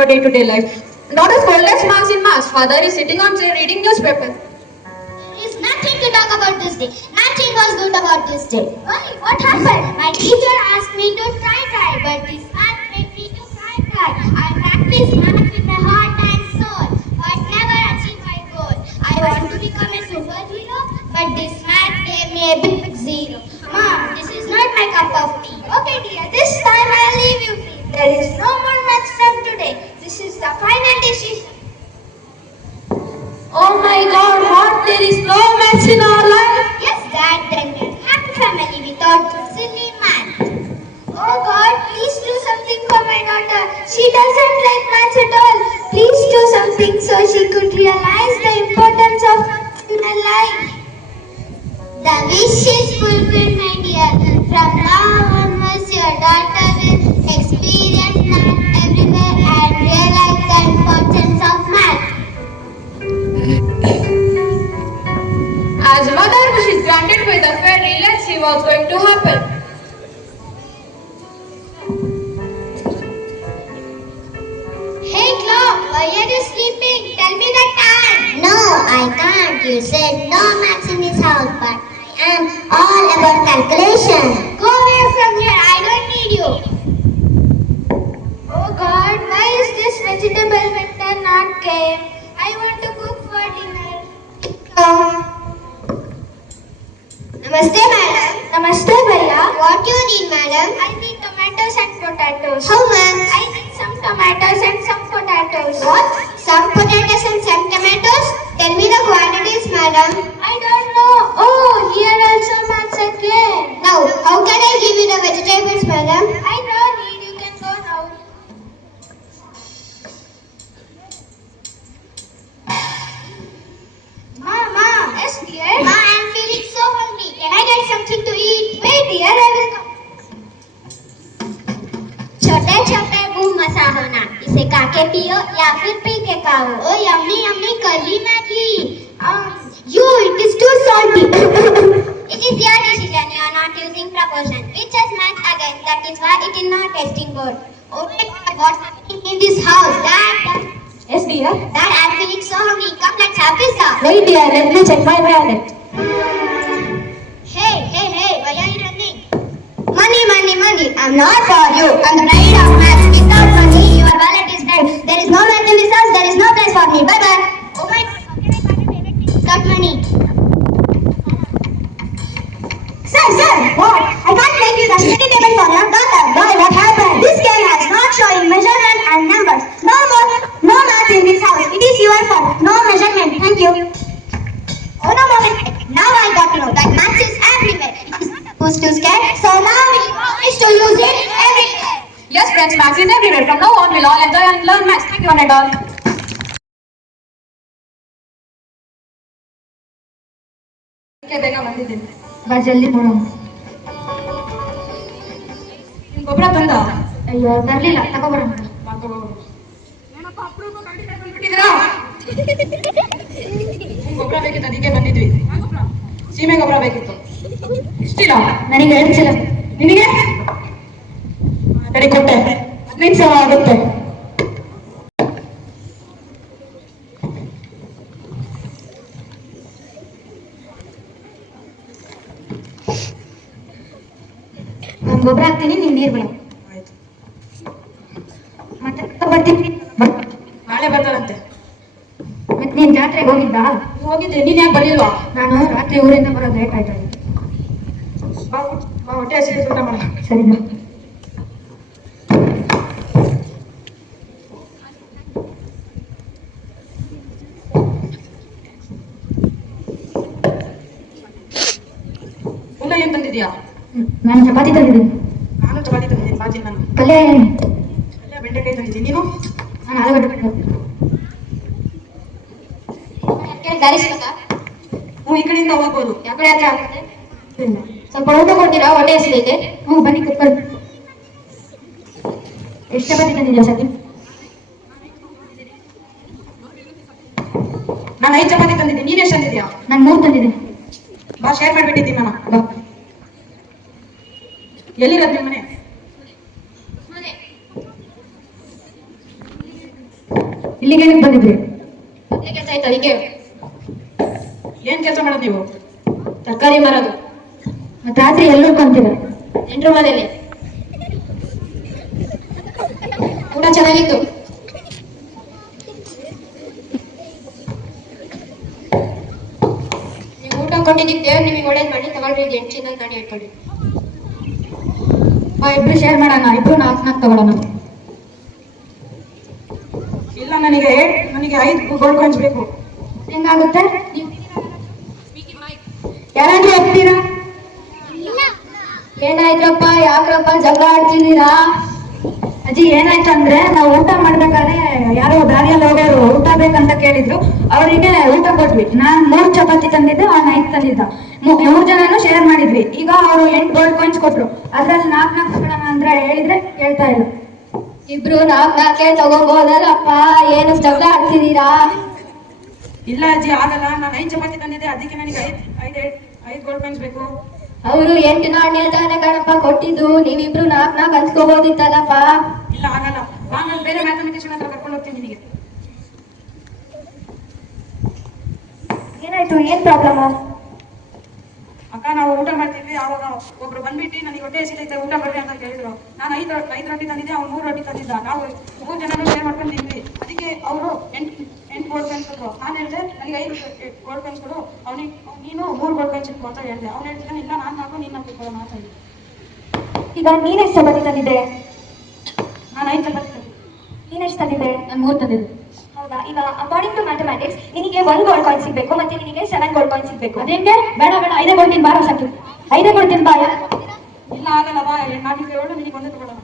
our day-to-day life. Not as well as marks in maths. Father is sitting on chair reading newspaper. There is nothing to talk about this day. Nothing was good about this day. Why? What happened? My teacher asked me to try, but this math made me to cry. I practiced math with my heart and soul, but never achieved my goal. I want to become a superhero, but this math gave me a big zero. Mom, this is not my cup of tea. Okay, dear, this time I'll leave you free. There is no more maths from today. This is the final decision. Oh my God, what? There is no maths in our life? Yes, Dad, then we'll have a family without silly math. Oh God, please do something for my daughter. She doesn't like maths at all. Please do something so she could realize the importance of maths in her life. The wish is fulfilled, my dear. From now onwards, your daughter will experience math everywhere and realize the importance of math. As a mother wish is granted by the fairy, let's see what's going to happen. Hey clock, why are you sleeping? Tell me the time. No, I can't. You said no maths in this house, but I am all about calculation. Go away from here. I don't need you. Oh God, why is this vegetable vendor not came? I want to cook for dinner. Namaste, madam. Namaste, Bhaiya. What do you need, madam? I need tomatoes and potatoes. How much? I need some tomatoes and some potatoes. What? Some potatoes and some tomatoes? Tell me the quantities, madam. I don't know. Oh, here also maths again. Now, how can I give you the vegetables, madam? I don't need. You can go now. Mama. Yes, dear. Ma, I am feeling so hungry. Can I get something to eat? Wait, dear. I will come. छोटे छोटे boom मसा होना, इसे काके पियो या फिर P के खाओ. Oh, yummy, yummy curry Maggi. You, it is too salty. It is your decision. You are not using proportion. Which is math again. That is why it is not tasting good. Oh my God, what's happening in this house? Dad. Yes, dear. Dad, I am feeling so hungry. Come, let's have pizza. Wait, dear. Let me check my wallet. Hey, why are you running? Money. I'm not for you. I'm the pride of maths. Without money, your wallet is dead. There is no math in this house. There is no place for me. Bye. Oh my God, how can I cut a payment? Cut money. Sir, what? I can't make you the city payment for your daughter. Why? What happened? This game has not showing measurement and numbers. No math in this house. It is your fault. No measurement. Thank you. Oh no, moment. Now I got to know that maths is everywhere. It is not supposed to scare. So now we promise to use it everywhere. Yes, friends, maths is everywhere. From now on, we'll all enjoy and learn maths. Thank you, one and all. ಬೇಗ ಬಂದಿದ್ದೀನಿ. ಬಾ ಜಲ್ದಿ ನೋಡೋಣ. ಗೊಬ್ಬರ ತಂದ? ಅಯ್ಯೋ ಬರ್ಲಿಲ್ಲ, ತಗೋಬರೋಣ. ಗೊಬ್ಬರ ಬೇಕಿತ್ತು, ಅದಕ್ಕೆ ಬಂದಿದ್ವಿ. ಸೀಮೆ ಗೊಬ್ಬರ ಬೇಕಿತ್ತು. ಇಷ್ಟಿಲ್ಲ ನನಗೆ 2 ಚೀಲ. ನಿನಗೆ ಕಡೆ ಕೊಟ್ಟೆ, 15,000 ಆಗುತ್ತೆ. ನಾನು ಗೊಬ್ಬರ ಹಾಕ್ತೀನಿ, ನೀನ್ ನೀರ್ ಬಿಡ. ಮತ್ತೆ ಬರ್ತೀನಿ. ನಾಳೆ ಬರ್ತಾರಂತೆ. ಮತ್ತೆ ನೀನ್ ಜಾತ್ರೆಗೆ ಹೋಗಿದ್ದಾ? ಹೋಗಿದ್ದೆ, ನೀನ್ ಯಾಕೆ ಬರ್ಲಿಲ್ವಾ? ನಾನು ರಾತ್ರಿ ಊರಿಂದ ಬರೋದು ಲೇಟ್ ಆಯ್ತು. ಹೊಟ್ಟೆ ಹಸಿರು ಊಟ ಮಾಡ. ಸರಿನಾ? ಊಟ ಏನ್ ತಂದಿದ್ಯಾ? ನಾನು ಚಪಾತಿ ತಂದಿದ್ದೀನಿ. ನಾನು ಚಪಾತಿ ತಂದಿದ್ದೀನಿ. ಬಾಜಿ ನಾನು ಪಲ್ಯ ಬೆಂಡೆಕಾಯಿ ತಂದಿದ್ದೀನಿ. ನೀನು? ನಾನು ಆಲೂಗಡ್ಡೆ ತಂದಿದ್ದೆ. ದಾರಿ ಸಿಗುತ್ತಾ? ಈ ಕಡೆಯಿಂದ ಹೋಗ್ಬೋದು. ಯಾಕಡೆ ಹತ್ರ ಆಗುತ್ತೆ? ಸ್ವಲ್ಪ ಊಟ ಕೊಡ್ತೀರಾ? ಹೊಟ್ಟೆ ಹಸಿದೈತೆ. ಬನ್ನಿ ಕುತ್ಕೊಳ್ಳಿ. ಎಷ್ಟು ಚಪಾತಿ ತಂದಿದ್ಯಾ ಸತಿ? ನಾನು 5 ಚಪಾತಿ ತಂದಿದ್ದೀನಿ. ನೀನ್ ಎಷ್ಟು ತಂದಿದ್ಯಾ? ನಾನು 3 ತಂದಿದ್ದೀನಿ. ಬಾ, ಶೇರ್ ಮಾಡ್ಬಿಟ್ಟಿದ್ದೀನಿ ನಾನು. ಬಾ. ಎಲ್ಲಿರೋದು ನಿಮ್ಮ ಮನೆ? ಇಲ್ಲಿಗೆ ಏನಕ್ಕೆ ಬಂದಿದ್ರಿ? ಮೊದಲೇ ಕೆಲಸ ಆಯ್ತು ಅದಕ್ಕೆ. ಏನ್ ಕೆಲಸ ಮಾಡೋದು ನೀವು? ತರಕಾರಿ ಮಾರೋದು. ಮತ್ತೆ ರಾತ್ರಿ ಎಲ್ಲಿ ಉಳ್ಕೊಂತೀರ? ನೆಂಟ್ರ ಮನೇಲಿ. ಊಟ ಚೆನ್ನಾಗಿತ್ತು. ನೀವು ಊಟ ಕೊಟ್ಟಿದ್ದಕ್ಕೆ ನಿಮಗೆ ಒಳ್ಳೇದು ಮಾಡಿ ತಗೊಳ್ರಿ, ಇದು 8 ಚಿನ್ನದ ನಾಣ್ಯ ಇಟ್ಕೊಳ್ಳಿ. ಇಬ್ರು ಶೇರ್ ಮಾಡೋಣ, ಇಬ್ರು 4 ತಗೊಳ್ಳೋಣ. ಇಲ್ಲ, ನನಗೆ 5 ಗೋಲ್ಡ್ ಕಾಯಿನ್ಸ್ ಬೇಕು. ಹೆಂಗಾಗುತ್ತೆ? ಯಾರಾದ್ರೂ ಒಪ್ತೀರಾ? ಏನಾಯ್ತ್ರಪ್ಪ, ಯಾಕ್ರಪ್ಪ ಜಗಳ ಆಡ್ತಿದ್ದೀರಾ? ಅಜ್ಜಿ ಏನಾಯ್ತು ಅಂದ್ರೆ ನಾವು ಊಟ ಮಾಡ್ಬೇಕಾದ್ರೆ ಯಾರೋ ದಾರಿಯಲ್ಲಿ ಹೋಗೋರು ಊಟ ಬೇಕಂತ ಕೇಳಿದ್ರು, ಅವರಿಗೆ ಊಟ ಕೊಟ್ವಿ. ನಾನ್ 3 ಚಪಾತಿ ತಂದಿದ್ದೆ, ಅವ್ನು 5 ತಂದಿದ್ದ. 3 ಜನನು ಶೇರ್ ಮಾಡಿದ್ವಿ. ಈಗ ಅವರು 8 ಗೋಲ್ಡ್ ಕಾಯಿನ್ಸ್ ಕೊಟ್ರು. ಅದ್ರಲ್ಲಿ 4 ತಗೊಳ್ಳೋಣ ಅಂದ್ರೆ ಹೇಳಿದ್ರೆ ಕೇಳ್ತಾ ಇಲ್ಲ. ಇಬ್ರು 4 ತಗೋಬಹುದಲ್ಲಪ್ಪ, ಏನು ಜಗಳ ಆಡ್ತಿದ್ದೀರಾ? ಇಲ್ಲ ಅಜ್ಜಿ, ಆಗಲ್ಲ. ನಾನು 5 ಚಪಾತಿ ತಂದಿದ್ದೆ, ಅದಕ್ಕೆ ನನಗೆ 5 ಗೋಲ್ಡ್ ಕಾಯಿನ್ಸ್ ಬೇಕು. ಅವರು 8 ನಾಣ್ಯ ತಾನೆ ಕಣಪ್ಪ ಕೊಟ್ಟಿದ್ದು, ನೀವಿಬ್ರು 4 ಹಂಚ್ಕೋಬಹುದಿತ್ತಲ್ಲಪ್ಪ. ಇಲ್ಲ, ಆಗಲ್ಲ. ನಾನು ಬೇರೆ ಮ್ಯಾಥಮೆಟಿಷಿಯನ್ ಹತ್ರ ಕರ್ಕೊಂಡು ಹೋಗ್ತೀನಿ ನಿನಗೆ. ಏನಾಯ್ತು? ಏನ್ ಪ್ರಾಬ್ಲಮ್? ಅಕ್ಕ, ನಾವು ಊಟ ಮಾಡ್ತಿದ್ವಿ, ಆವಾಗ ಒಬ್ರು ಬಂದ್ಬಿಟ್ಟು ನನಗೆ ಹೊಟ್ಟೆ ಹಸಿತೈತೆ, ಊಟ ಬರ್ರಿ ಅಂತ ಕೇಳಿದ್ರು. ನಾನು 5 ರೊಟ್ಟಿ ತಂದಿದ್ದೆ, ಅವ್ನು 3 ರೊಟ್ಟಿ ತಂದಿದ್ದ. ನಾವು 3 ಜನನು ಶೇರ್ ಮಾಡ್ಕೊಂಡು ತಿಂದ್ವಿ. ಅದಕ್ಕೆ ಅವರು 8 ಗೋಲ್ಡ್ ಕಾಯಿನ್ಸ್ ಕೊಟ್ಟರು. ನಾನು ಹೇಳಿದೆ ನನಗೆ 5 ಗೋಲ್ಡ್ ಕಾಯಿನ್ಸ್ ಕೊಡು, ನೀನು 3 ಗೋಲ್ಡ್ ಕಾಯಿನ್ಸ್ ಇಟ್ಕೊ ಅಂತ ಹೇಳಿದೆ. ಅವ್ನು ಹೇಳ್ತಿದ್ದಾನೆ ಇಲ್ಲ, ನಾನು 4 ನೀನು 4 ಕೊಡೋಣ ಅಂತ ಹೇಳಿ. ಈಗ ನೀನೆಷ್ಟು ಚಪಾತಿ ತಂದಿದ್ದೆ? ನಾನು 5 ಚಪಾತಿ ತಂದಿದ್ದೆ. ನೀನೆಷ್ಟು ತಂದಿದ್ದೆ? ನಾನು 3 ತಂದಿದ್ದು. ಹೌದಾ? ಈಗ ಅಕಾರ್ಡಿಂಗ್ ಟು ಮ್ಯಾಥಮೆಟಿಕ್ಸ್ ನಿನಗೆ 1 ಗೋಲ್ಡ್ ಕಾಯಿನ್ ಸಿಗ್ಬೇಕು, ಮತ್ತೆ ನಿನಗೆ 7 ಗೋಲ್ಡ್ ಕಾಯಿನ್ ಸಿಗ್ಬೇಕು. ಅದೇಂಗೆ? ಬೇಡ ಬೇಡ, 5 ಕೊಡ್ತೀನಿ ಬಾರ ಸಾಕು. 5 ಕೊಡ್ತೀನಿ ಬಾ. ಇಲ್ಲ, ಆಗಲ್ಲ ಬಾ, ನಾನು ಹೇಳು, ನಿನಗೆ ಒಂದೇ ತಗೊಳ್ಳೋಣ.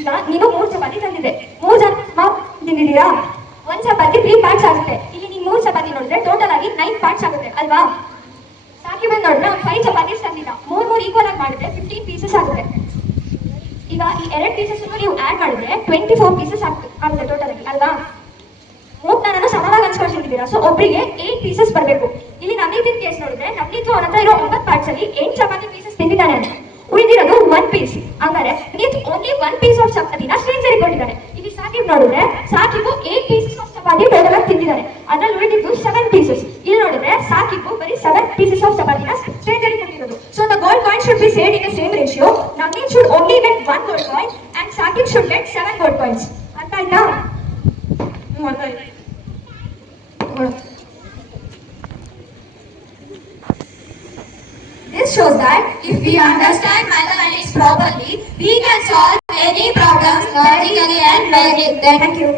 ಈಗ ನೀನು 3 ಚಪಾತಿ ತಂದಿದ್ದೆ, 3 ಜನ ತಿಂದಿದ್ದೀರಾ? 1 ಚಪಾತಿ 3 ಪಾರ್ಟ್ಸ್ ಆಗುತ್ತೆ. ಇಲ್ಲಿ ನೀನು 3 ಚಪಾತಿ ನೋಡಿದ್ರೆ ಟೋಟಲ್ ಆಗಿ 9 ಪಾರ್ಟ್ಸ್ ಆಗುತ್ತೆ ಅಲ್ವಾ? ಸಾಕಿ ಬಂದು ನೋಡಿದ್ರೆ ಅವ್ನು 5 ಚಪಾತೀಸ್ ತಂದಿದ್ದ. 3 ಈಕ್ವಲ್ ಆಗಿ ಮಾಡಿದ್ರೆ 15 ಪೀಸಸ್ ಆಗುತ್ತೆ. ಈಗ ಈ 2 ಪೀಸಸ್ ನೀವು ಆಡ್ ಮಾಡಿದ್ರೆ 24 ಪೀಸಸ್ ಆಗುತ್ತೆ ಟೋಟಲ್ ಆಗಿ ಅಲ್ವಾ? 3 ನಾನು ಸಮಾನವಾಗಿ ಹಂಚ್ಕೊಳ್ತಿದ್ದೀರಾ, ಸೊ ಒಬ್ಬರಿಗೆ 8 ಪೀಸಸ್ ಬರಬೇಕು. ಇಲ್ಲಿ ನವನೀತಿನ ಕೇಸ್ ನೋಡಿದ್ರೆ ನವನೀತು ಅವನ ಹತ್ರ ಇರೋ 9 ಪಾರ್ಟ್ಸ್ ಅಲ್ಲಿ 8 ಚಪಾತಿ ಪೀಸಸ್ ತಿಂದಿದ್ದಾನೆ ಅಂತ, ಉಳಿದಿರೋದು 1 ಪೀಸ್. ಹಂಗಾರೆ ನೀತು ಓನ್ಲಿ 1 ಪೀಸ್ ಆಫ್ ಚಪಾತಿನ ಸ್ಟ್ರೇಂಜರಿಗೆ ಕೊಟ್ಟಿದ್ದಾನೆ. ಇಲ್ಲಿ ಸಾಕಿಬ್ ನೋಡಿದ್ರೆ ಸಾಕಿಬು 8 ಪೀಸಸ್ ಆಫ್ ಚಪಾತಿ ಟೋಟಲ್ ಆಗಿ ತಿಂದಿದ್ದಾನೆ, ಅದ್ರಲ್ಲಿ ಉಳಿದಿದ್ದು 7 ಪೀಸಸ್. ಇಲ್ಲಿ ನೋಡಿದ್ರೆ ಸಾಕಿಬು ಬರೀ 7 ಪೀಸಸ್ ಆಫ್ ಚಪಾತಿನ ಸ್ಟ್ರೇಂಜರಿಗೆ ಕೊಟ್ಟಿರೋದು. So the gold coin should be shared in the same ratio. Navneet should only get 1 gold coin and Sakib should get 7 gold coins. ಅರ್ಥ ಆಯ್ತಾ? ಅರ್ಥ ಆಯ್ತು. This shows that if we understand mathematics properly, we can solve any problems logically and well. Thank you.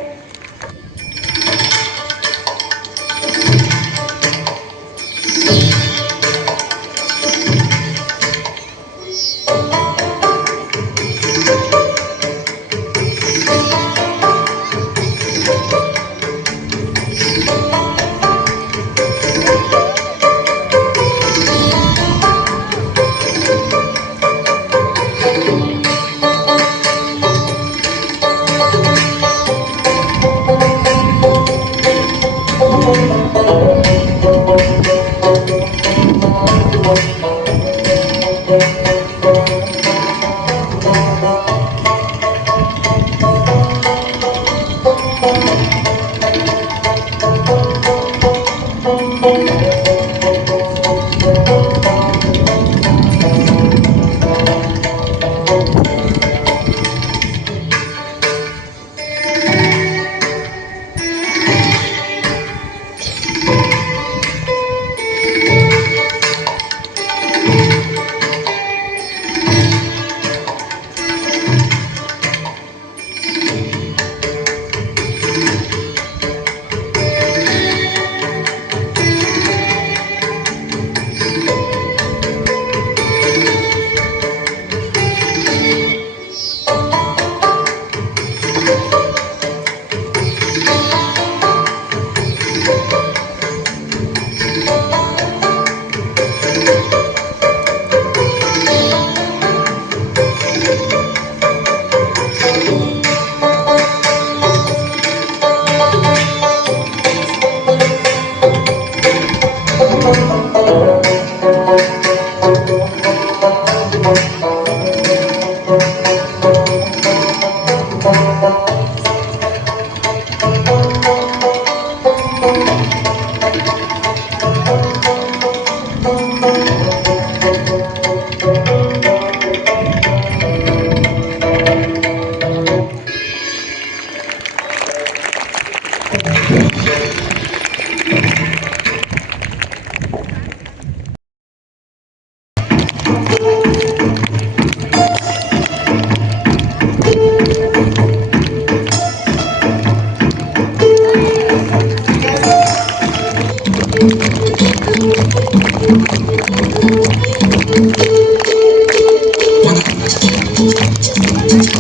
Thank you.